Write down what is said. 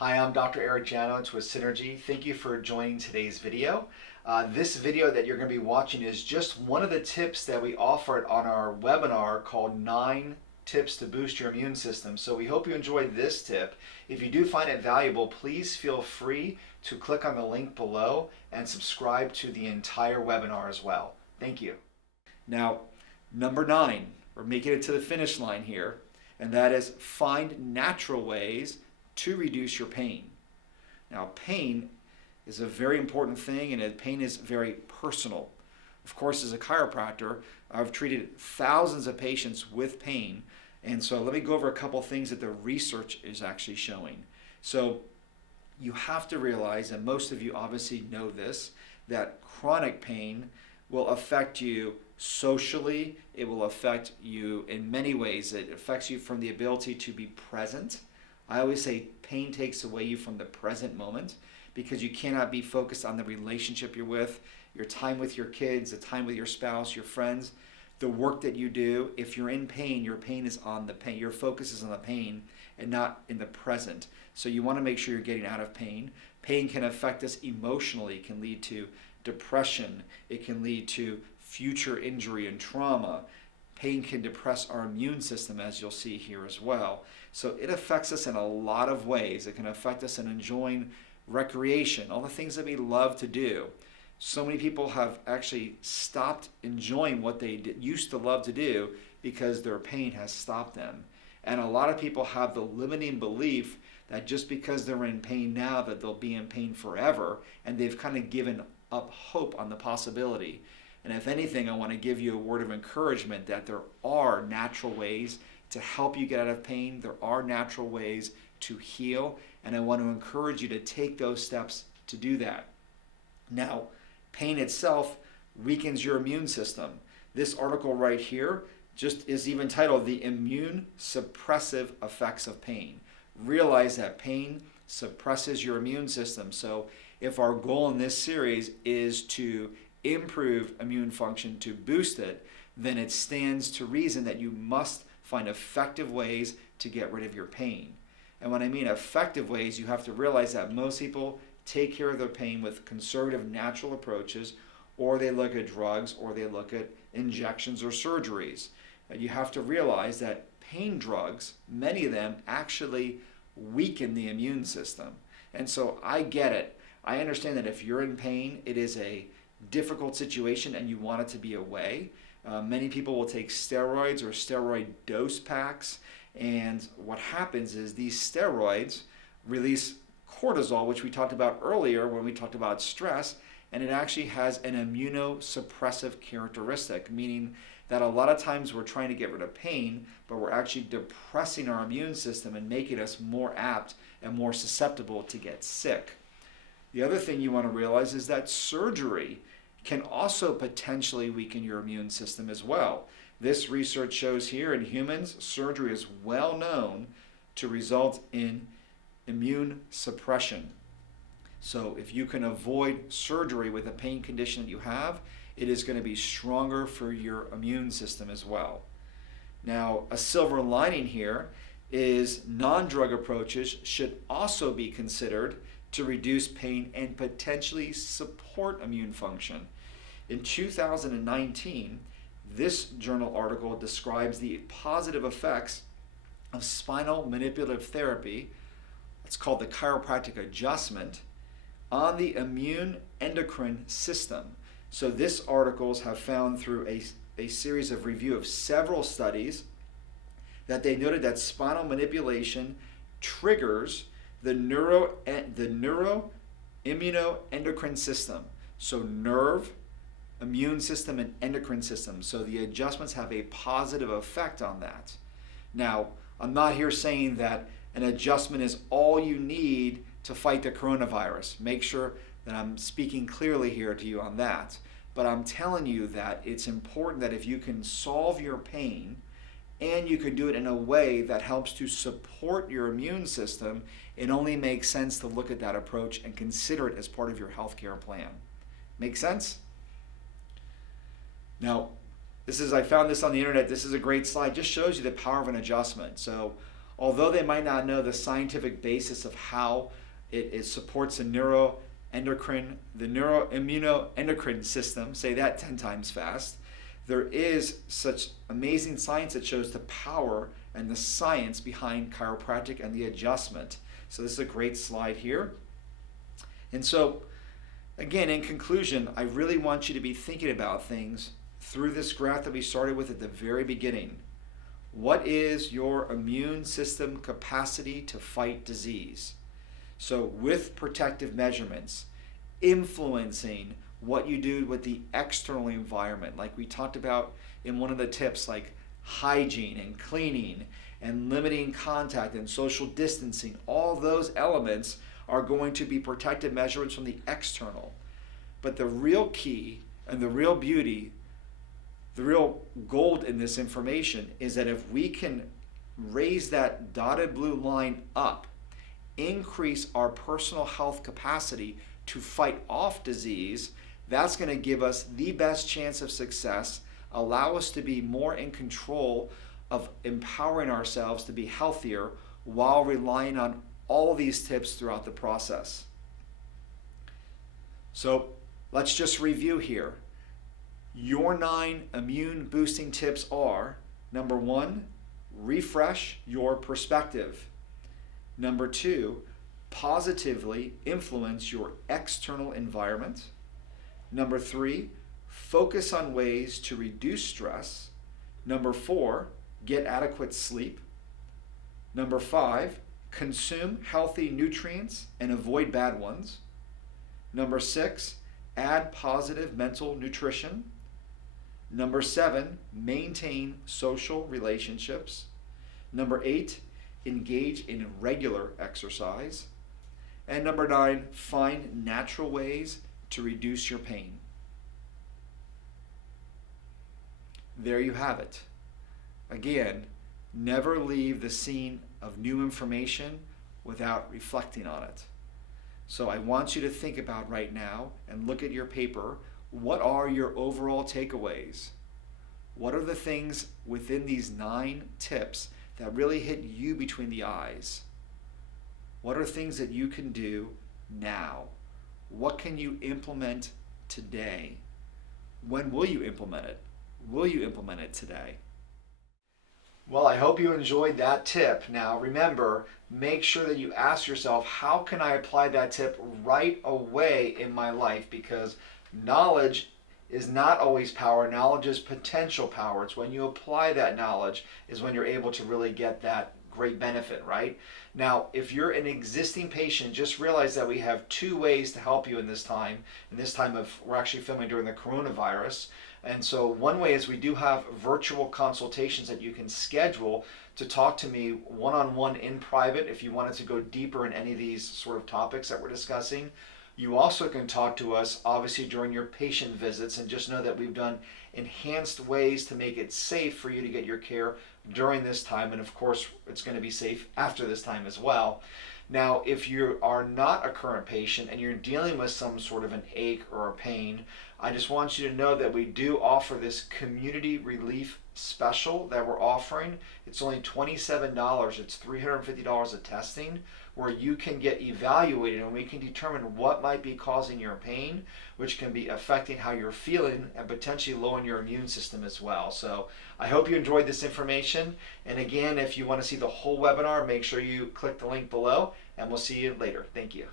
Hi, I'm Dr. Eric Janowitz with Synergy. Thank you for joining today's video. This video that you're going to be watching is just one of the tips that we offered on our webinar called 9 Tips to Boost Your Immune System. So we hope you enjoyed this tip. If you do find it valuable, please feel free to click on the link below and subscribe to the entire webinar as well. Thank you. Now, number 9, we're making it to the finish line here, and that is find natural ways to reduce your pain. Now, pain is a very important thing, and pain is very personal. Of course, as a chiropractor, I've treated thousands of patients with pain, and so let me go over a couple things that the research is actually showing. So you have to realize, and most of you obviously know this, that chronic pain will affect you socially. It will affect you in many ways. It affects you from the ability to be present. I always say pain takes away you from the present moment because you cannot be focused on the relationship you're with, your time with your kids, the time with your spouse, your friends, the work that you do. If you're in pain, your pain is on the pain. Your focus is on the pain and not in the present. So you want to make sure you're getting out of pain. Pain can affect us emotionally. It can lead to depression. It can lead to future injury and trauma. Pain can depress our immune system, as you'll see here as well. So it affects us in a lot of ways. It can affect us in enjoying recreation, all the things that we love to do. So many people have actually stopped enjoying what they used to love to do because their pain has stopped them. And a lot of people have the limiting belief that just because they're in pain now that they'll be in pain forever, and they've kind of given up hope on the possibility. And if anything, I want to give you a word of encouragement that there are natural ways to help you get out of pain. There are natural ways to heal, and I want to encourage you to take those steps to do that. Now, pain itself weakens your immune system. This article right here just is even titled The Immune Suppressive Effects of Pain. Realize that pain suppresses your immune system. So if our goal in this series is to improve immune function, to boost it, then it stands to reason that you must find effective ways to get rid of your pain. And when I mean effective ways, you have to realize that most people take care of their pain with conservative natural approaches, or they look at drugs, or they look at injections or surgeries. And you have to realize that pain drugs, many of them actually weaken the immune system. And so I get it. I understand that if you're in pain, it is a difficult situation and you want it to be away. Many people will take steroids or steroid dose packs, and what happens is these steroids release cortisol, which we talked about earlier when we talked about stress, and it actually has an immunosuppressive characteristic, meaning that a lot of times we're trying to get rid of pain, but we're actually depressing our immune system and making us more apt and more susceptible to get sick. The other thing you want to realize is that surgery can also potentially weaken your immune system as well. This research shows here in humans, surgery is well known to result in immune suppression. So if you can avoid surgery with a pain condition that you have, it is going to be stronger for your immune system as well. Now, a silver lining here is non-drug approaches should also be considered to reduce pain and potentially support immune function. In 2019, this journal article describes the positive effects of spinal manipulative therapy, it's called the chiropractic adjustment, on the immune endocrine system. So this articles have found through a series of review of several studies that they noted that spinal manipulation triggers the neuroimmunoendocrine system. So nerve, immune system, and endocrine system. So the adjustments have a positive effect on that. Now, I'm not here saying that an adjustment is all you need to fight the coronavirus. Make sure that I'm speaking clearly here to you on that. But I'm telling you that it's important that if you can solve your pain and you can do it in a way that helps to support your immune system, it only makes sense to look at that approach and consider it as part of your healthcare plan. Make sense? Now, I found this on the internet. This is a great slide. Just shows you the power of an adjustment. So although they might not know the scientific basis of how it supports the neuroimmunoendocrine system, say that 10 times fast, there is such amazing science that shows the power and the science behind chiropractic and the adjustment. So this is a great slide here. And so, again, in conclusion, I really want you to be thinking about things through this graph that we started with at the very beginning. What is your immune system capacity to fight disease? So with protective measurements, influencing what you do with the external environment, like we talked about in one of the tips, like hygiene and cleaning and limiting contact and social distancing, all those elements are going to be protective measurements from the external. But the real key and the real beauty, the real gold in this information is that if we can raise that dotted blue line up, increase our personal health capacity to fight off disease, that's going to give us the best chance of success, allow us to be more in control of empowering ourselves to be healthier while relying on all these tips throughout the process. So let's just review here. Your 9 immune boosting tips are: number 1, refresh your perspective. Number 2, positively influence your external environment. Number 3, focus on ways to reduce stress. Number 4, get adequate sleep. Number 5, consume healthy nutrients and avoid bad ones. Number 6, add positive mental nutrition. Number 7, maintain social relationships. Number 8, engage in regular exercise. And number 9, find natural ways to reduce your pain. There you have it. Again, never leave the scene of new information without reflecting on it. So I want you to think about right now and look at your paper. What are your overall takeaways? What are the things within these 9 tips that really hit you between the eyes? What are things that you can do now? What can you implement today? When will you implement it? Will you implement it today? Well, I hope you enjoyed that tip. Now remember, make sure that you ask yourself, how can I apply that tip right away in my life? Because knowledge is not always power. Knowledge is potential power. It's when you apply that knowledge is when you're able to really get that great benefit, right? Now, if you're an existing patient, just realize that we have 2 ways to help you in this time. In this time of, we're actually filming during the coronavirus. And so one way is we do have virtual consultations that you can schedule to talk to me one-on-one in private if you wanted to go deeper in any of these sort of topics that we're discussing. You also can talk to us obviously during your patient visits, and just know that we've done enhanced ways to make it safe for you to get your care during this time, and of course it's going to be safe after this time as well. Now, if you are not a current patient and you're dealing with some sort of an ache or a pain, I just want you to know that we do offer this community relief special that we're offering. It's only $27. It's $350 of testing, where you can get evaluated and we can determine what might be causing your pain, which can be affecting how you're feeling and potentially lowering your immune system as well. So I hope you enjoyed this information. And again, if you want to see the whole webinar, make sure you click the link below, and we'll see you later. Thank you.